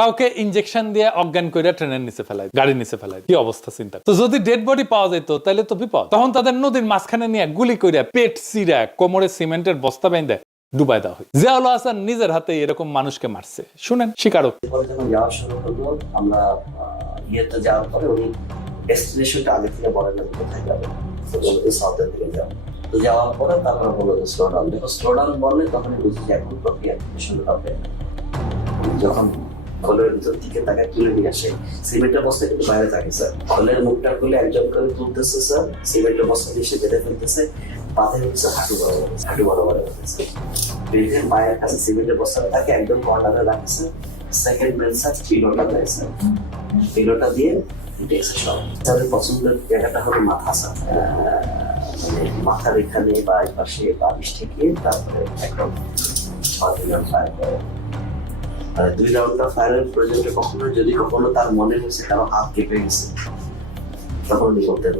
কাউকে ইনজেকশন দিয়ে অজ্ঞান করে ট্রেনের নিচে ফেলায়, গাড়ির নিচে ফেলায়। কি অবস্থা চিন্তা। তো যদি ডেড বডি পাওয়া যেত তাহলে তো বিপদ। তখন তাদের নদীর মাঝখানে নিয়ে গুলি করে পেট চিরা কোমরে সিমেন্টের বস্তা বেঁধে ডুবাই দেওয়া হয়। জিয়াউল হাসান নিজের হাতে এরকম মানুষকে মারছে। শুনেন স্বীকারোক্তি। যখন যাওয়া শুরু হলো, আমরা ইয়েতে যাওয়ার পরে উনি ডেস্টিনেশনটা আগে থেকে বলেন না কোথায় যাবেন, সাউথের দিকে যাবো। তো যাওয়ার পরে তারপরে বললো যে স্লো ডাউন। দেখো স্লো ডাউন বললে তখনই বুঝি যে এখন প্রক্রিয়া শুরু হবে। যখন খোলের ভিতর দিকে তাকে তুলে নিয়ে আসে, সিমেন্টের বস্তা কিন্তু বাইরে থাকে স্যার। খোলের মুখটা খুলে একজন করে তুলতেছে স্যার, সিমেন্টের বস্তা দিয়ে সে বেঁধে ফেলতেছে, পাথর হচ্ছে হাঁটু বরাবর হতেছে। বেঁধে পায়ের কাছে সিমেন্টের বস্তাটা তাকে একদম কর্নারে রাখছে। সেকেন্ড মেন স্যার কিলোটা দেয় স্যার, কিলোটা দিয়ে সব তাদের পছন্দের জায়গাটা হলো মাথা স্যার, মানে মাথার এখানে বা এই পাশে বালিশ থেকে তারপরে একদম 6 রাউন্ড ফায়ার করে। 2 রাউন্ডটা ফায়ারের প্রয়োজনটা কখনো যদি কখনো তার মনে হয়েছে কারো হাত কেঁপে গেছে, তখন উনি বলতেন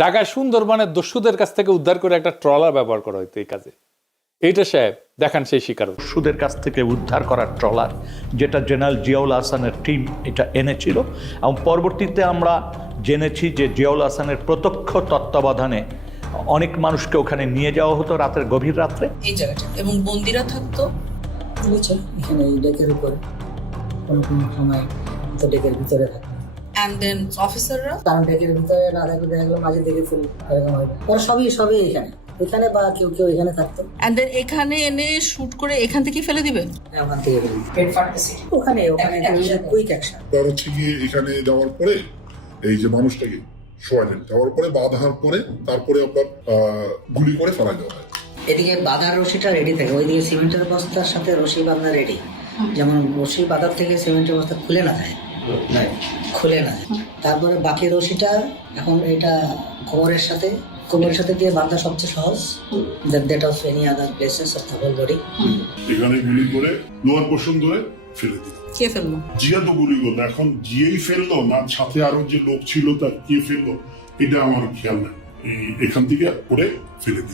ঢাকার সুন্দরবনের দস্যুদের কাছ থেকে উদ্ধার করে একটা ট্রলার ব্যবহার করা হইতো এই কাজে। এইটা সাহেব দেখান সেই স্বীকারোক্তি। দস্যুদের কাছ থেকে উদ্ধার করা ট্রলার, যেটা জেনারেল জিয়াউল হাসানের টিম এটা এনেছিল, এবং পরবর্তীতে আমরা জেনেছি যে জিয়াউল হাসানের প্রত্যক্ষ তত্ত্বাবধানে অনেক মানুষকে ওখানে নিয়ে যাওয়া হতো রাতের গভীর রাত্রে। এই জায়গাটা এবং বন্দিরা থাকতো এখানে এই ডেকের উপরে কোনো কোনো সময় তো ডেকের ভিতরে থাকে, and then অফিসাররা কারণ ডেকের ভিতরে না থাকলে দেখা গেলো মাঝে দেখে ফেল এরকম হবে। ওরা সবই এখানে বা কেউ এখানে থাকতো, and then এখানে এনে শুট করে এখান থেকে ফেলে দিবেন। ওখান থেকে ওখানে কুইক অ্যাকশন। তার হচ্ছে গিয়ে এখানে যাওয়ার পরে এই যে মানুষটাকে শোয়ালেন, যাওয়ার পরে বাঁধার পরে তারপরে আপনার গুলি করে ফেলা দেওয়া হয়। এদিকে বাঁধার রশিটা রেডি থাকে, ওইদিকে সিমেন্টের বস্তার সাথে রশি বাঁধা রেডি, যেমন রশি বাঁধার থেকে সিমেন্টের বস্তা খুলে না যায়, তারপরে বাকি রশিটা এখন এটা কোমরের সাথে দিয়ে বাঁধা সবচেয়ে সহজ, that of any other places of the whole body. এখানে গুলি করে লোয়ার পোর্শন ধরে ফেলে দিল। কে ফেললো? জিয়া তো গুলি করলো, এখন জিয়েই ফেললো না সাথে আরো যে লোক ছিল তার কে ফেললো এটা আমার খেয়াল নেই, এখান থেকে করে ফেলে দিল।